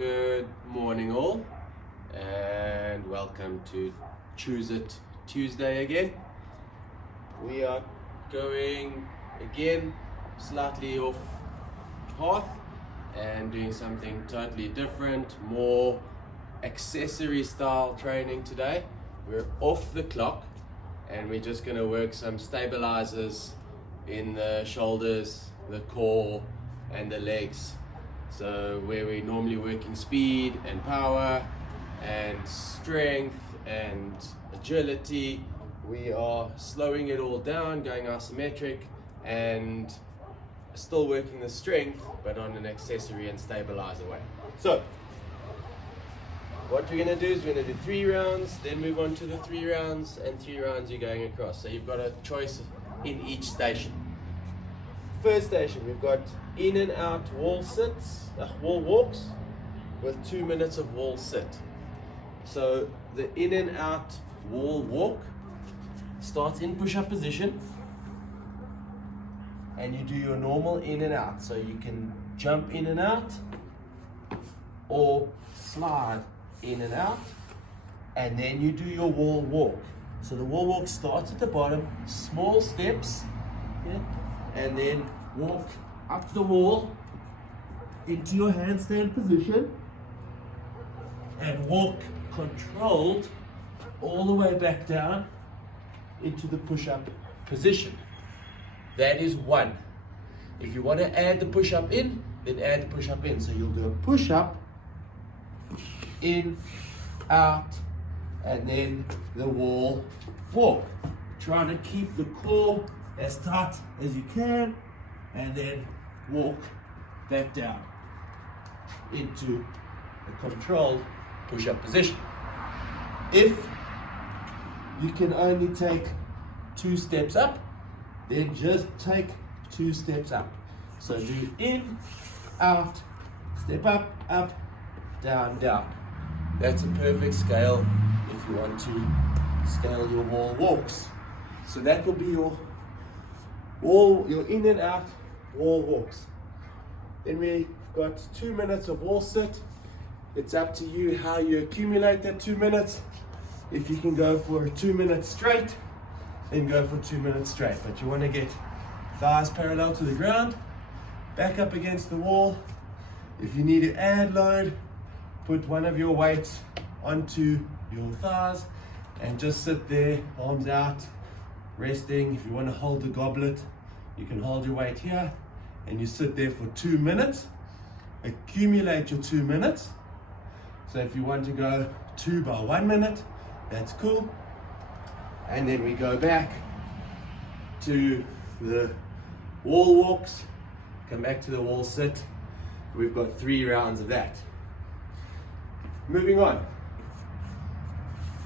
Good morning all, and welcome to Choose It Tuesday again. We are going again slightly off path and doing something totally different, more accessory style training today. We're off the clock and we're just going to work some stabilizers in the shoulders, the core and the legs. So where we're normally working speed and power and strength and agility, we are slowing it all down, going isometric and still working the strength, but on an accessory and stabilizer way. So what we're going to do is we're going to do 3 rounds, then move on to the 3 rounds, and 3 rounds you're going across. So you've got a choice in each station. First station, we've got in and out wall walks with 2 minutes of wall sit. So the in and out wall walk starts in push-up position and you do your normal in and out. So you can jump in and out or slide in and out, and then you do your wall walk. So the wall walk starts at the bottom, small steps, and then walk up the wall into your handstand position and walk controlled all the way back down into the push-up position. That is 1. If you want to add the push-up in, then add the push-up in. So you'll do a push-up, in, out, and then the wall walk. Trying to keep the core as tight as you can, and then walk back down into the controlled push-up position. If you can only take 2 steps up, then just take 2 steps up. So do in, out, step up, up, down, down. That's a perfect scale if you want to scale your wall walks. So that will be your in and out wall walks. Then we've got 2 minutes of wall sit. It's up to you how you accumulate that 2 minutes. If you can go for 2 minutes straight, then go for 2 minutes straight. But you want to get thighs parallel to the ground, back up against the wall. If you need to add load, put one of your weights onto your thighs and just sit there, arms out, resting. If you want to hold the goblet, you can hold your weight here and you sit there for 2 minutes. Accumulate your 2 minutes. So if you want to go 2 by 1 minute, that's cool. And then we go back to the wall walks, come back to the wall sit. We've got 3 rounds of that. Moving on.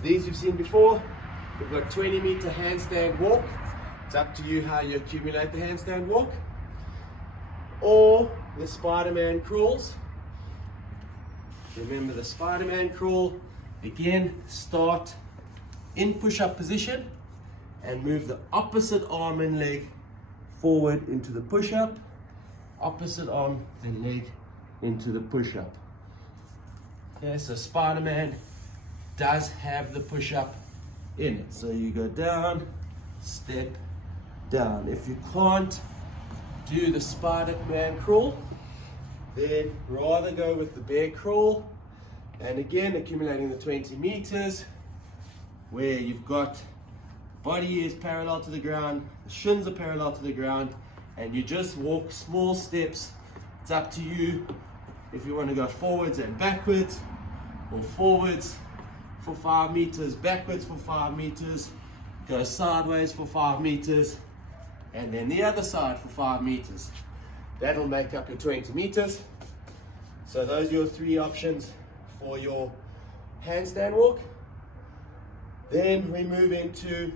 These you've seen before. We've got 20-meter handstand walk. It's up to you how you accumulate the handstand walk. Or the Spider-Man crawls. Remember the Spider-Man crawl. Again, start in push-up position and move the opposite arm and leg forward into the push-up. Opposite arm and leg into the push-up. Okay, so Spider-Man does have the push-up in it. So you go down, step down. If you can't do the Spider-Man crawl, then rather go with the bear crawl. And again, accumulating the 20 meters, where you've got body is parallel to the ground, the shins are parallel to the ground, and you just walk small steps. It's up to you if you want to go forwards and backwards, or forwards for 5 meters, backwards for 5 meters, go sideways for 5 meters, and then the other side for 5 meters. That'll make up your 20 meters. So those are your 3 options for your handstand walk. Then we move into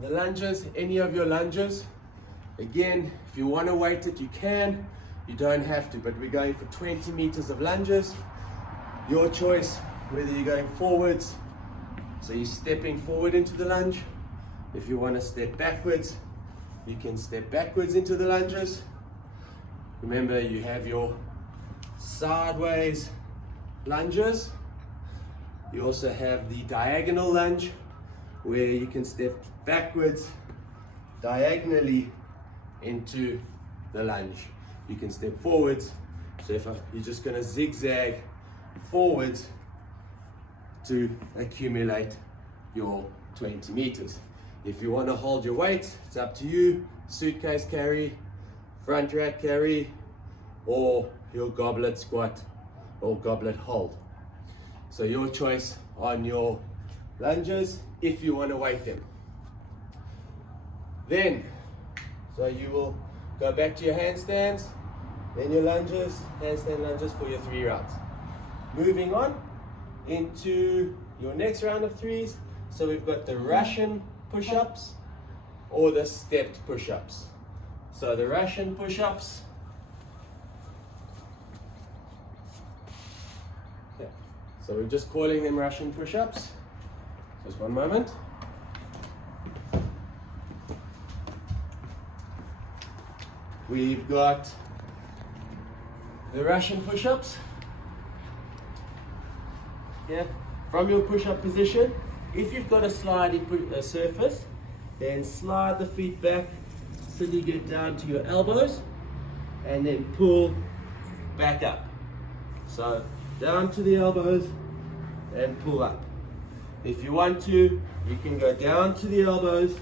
the lunges, any of your lunges. Again, if you want to weight it, you can. You don't have to, but we're going for 20 meters of lunges. Your choice, whether you're going forwards, so you're stepping forward into the lunge. If you want to step backwards, you can step backwards into the lunges. Remember, you have your sideways lunges. You also have the diagonal lunge, where you can step backwards diagonally into the lunge. You can step forwards, so you're just going to zigzag forwards to accumulate your 20 meters. If you want to hold your weight, it's up to you. Suitcase carry, front rack carry, or your goblet squat or goblet hold. So your choice on your lunges if you want to weight them. Then, so you will go back to your handstands, then your lunges, handstand lunges for your 3 rounds. Moving on into your next round of 3s. So we've got the Russian push-ups or the stepped push-ups. So the Russian push-ups. Yeah. So we're just calling them Russian push-ups. Just one moment. We've got the Russian push-ups. Yeah. From your push-up position, if you've got a sliding surface, then slide the feet back so you get down to your elbows and then pull back up. So down to the elbows and pull up. If you want to, you can go down to the elbows,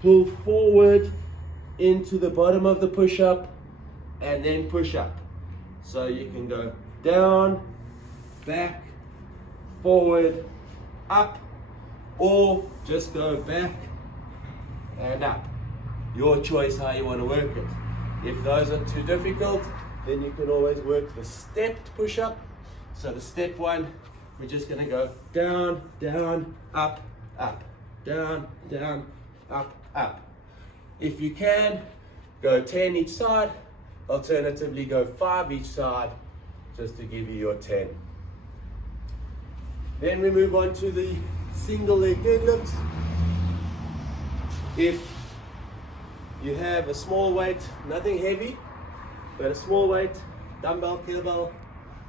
pull forward into the bottom of the push-up and then push up. So you can go down, back, forward, up, or just go back and up. Your choice how you want to work it. If those are too difficult, then you can always work the stepped push-up. So the step one, we're just going to go down, down, up, up, down, down, up, up. If you can, go 10 each side. Alternatively, go 5 each side, just to give you your 10. Then we move on to the single leg deadlifts. If you have a small weight, nothing heavy, but a small weight, dumbbell, kettlebell,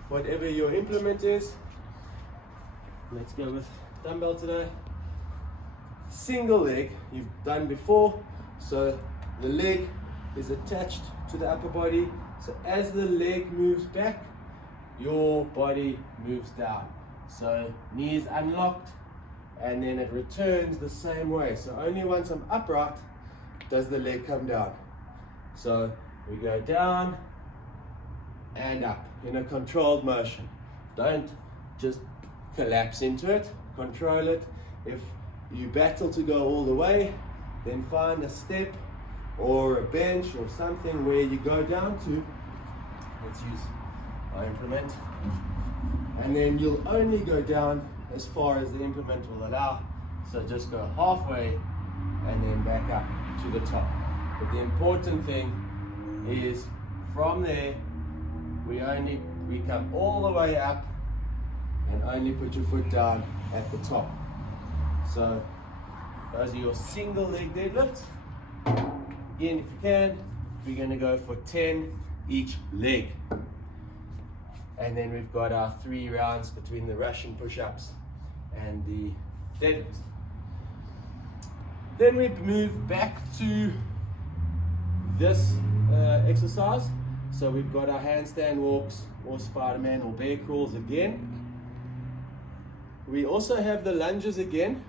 whatever your implement is. Let's go with dumbbell today. Single leg, you've done before, so the leg is attached to the upper body. So as the leg moves back, your body moves down. So knees unlocked, and then it returns the same way. So only once I'm upright does the leg come down. So we go down and up in a controlled motion. Don't just collapse into it, control it. If you battle to go all the way, then find a step or a bench or something where you go down to. Let's use our implement. And then you'll only go down as far as the implement will allow. So just go halfway and then back up to the top. But the important thing is from there, we come all the way up and only put your foot down at the top. So those are your single leg deadlifts. Again, if you can, we're going to go for 10 each leg. And then we've got our 3 rounds between the Russian push-ups and the deadlifts. Then we move back to this exercise. So we've got our handstand walks or Spider-Man or bear crawls again. We also have the lunges again.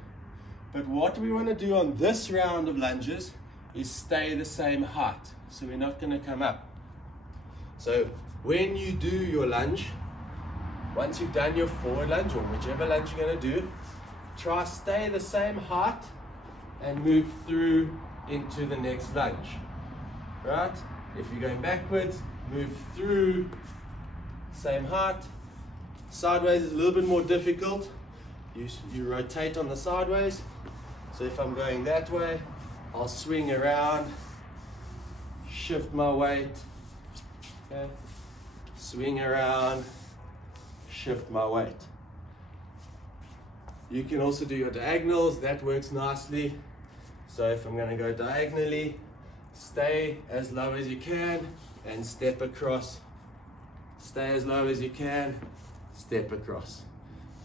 But what we want to do on this round of lunges is stay the same height. So we're not going to come up. So when you do your lunge, once you've done your forward lunge or whichever lunge you're going to do, try stay the same height and move through into the next lunge. Right? If you're going backwards, move through, same height. Sideways is a little bit more difficult. You rotate on the sideways. So if I'm going that way, I'll swing around, shift my weight, okay? Swing around, shift my weight. You can also do your diagonals, that works nicely. So if I'm going to go diagonally, stay as low as you can and step across. Stay as low as you can, step across.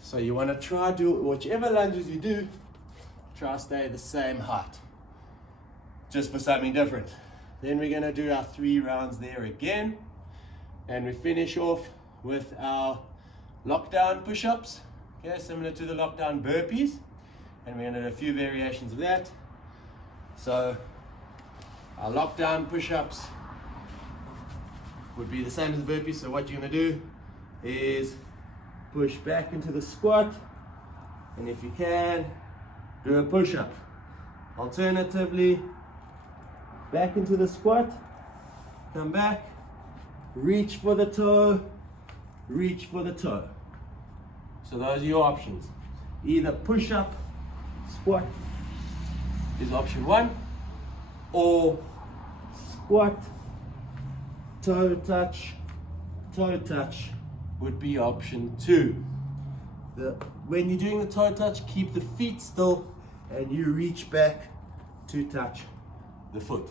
So you want to try do whichever lunges you do, try stay the same height, just for something different. Then we're going to do our 3 rounds there again, and we finish off with our lockdown push-ups, okay, similar to the lockdown burpees, and we're going to do a few variations of that. So our lockdown push-ups would be the same as the burpees. So what you're going to do is push back into the squat, and if you can, do a push-up. Alternatively, back into the squat, come back, reach for the toe, reach for the toe. So those are your options. Either push-up, squat is option 1, or squat, toe touch would be option 2. When you're doing the toe touch, keep the feet still and you reach back to touch the foot.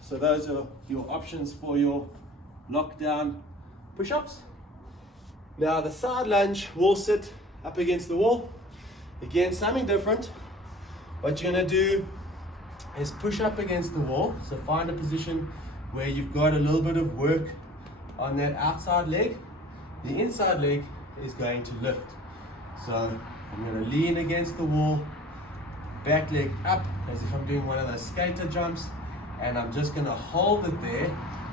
So those are your options for your lockdown push-ups. Now the side lunge will sit up against the wall. Again, something different. What you're going to do is push up against the wall. So find a position where you've got a little bit of work on that outside leg. The inside leg is going to lift. So I'm going to lean against the wall, back leg up as if I'm doing one of those skater jumps, and I'm just going to hold it there.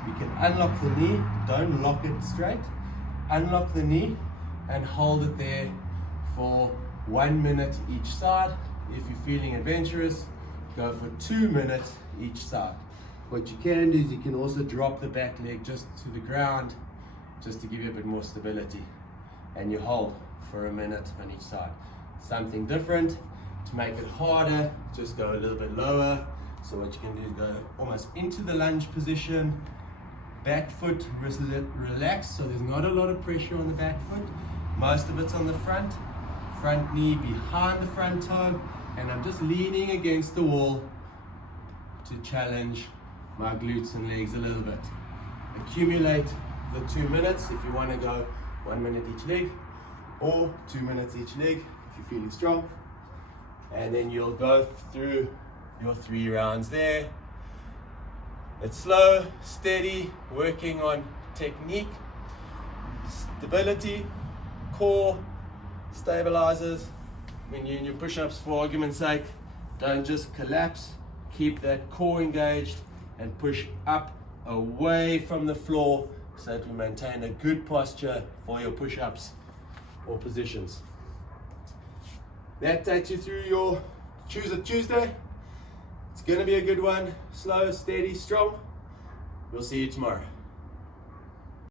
You can unlock the knee, don't lock it straight. Unlock the knee and hold it there for 1 minute each side. If you're feeling adventurous, go for 2 minutes each side. What you can do is you can also drop the back leg just to the ground, just to give you a bit more stability, and you hold for 1 minute on each side. Something different to make it harder, just go a little bit lower. So what you can do is go almost into the lunge position, back foot relaxed, so there's not a lot of pressure on the back foot. Most of it's on the front knee behind the front toe, and I'm just leaning against the wall to challenge my glutes and legs a little bit. Accumulate the 2 minutes if you want to go 1 minute each leg, or 2 minutes each leg if you're feeling strong, and then you'll go through your 3 rounds there. It's slow, steady, working on technique, stability, core, stabilizers. When you're in your push-ups, for argument's sake, don't just collapse. Keep that core engaged and push up away from the floor so that we maintain a good posture for your push-ups or positions. That takes you through your Choose It Tuesday. It's going to be a good one. Slow, steady, strong. We'll see you tomorrow.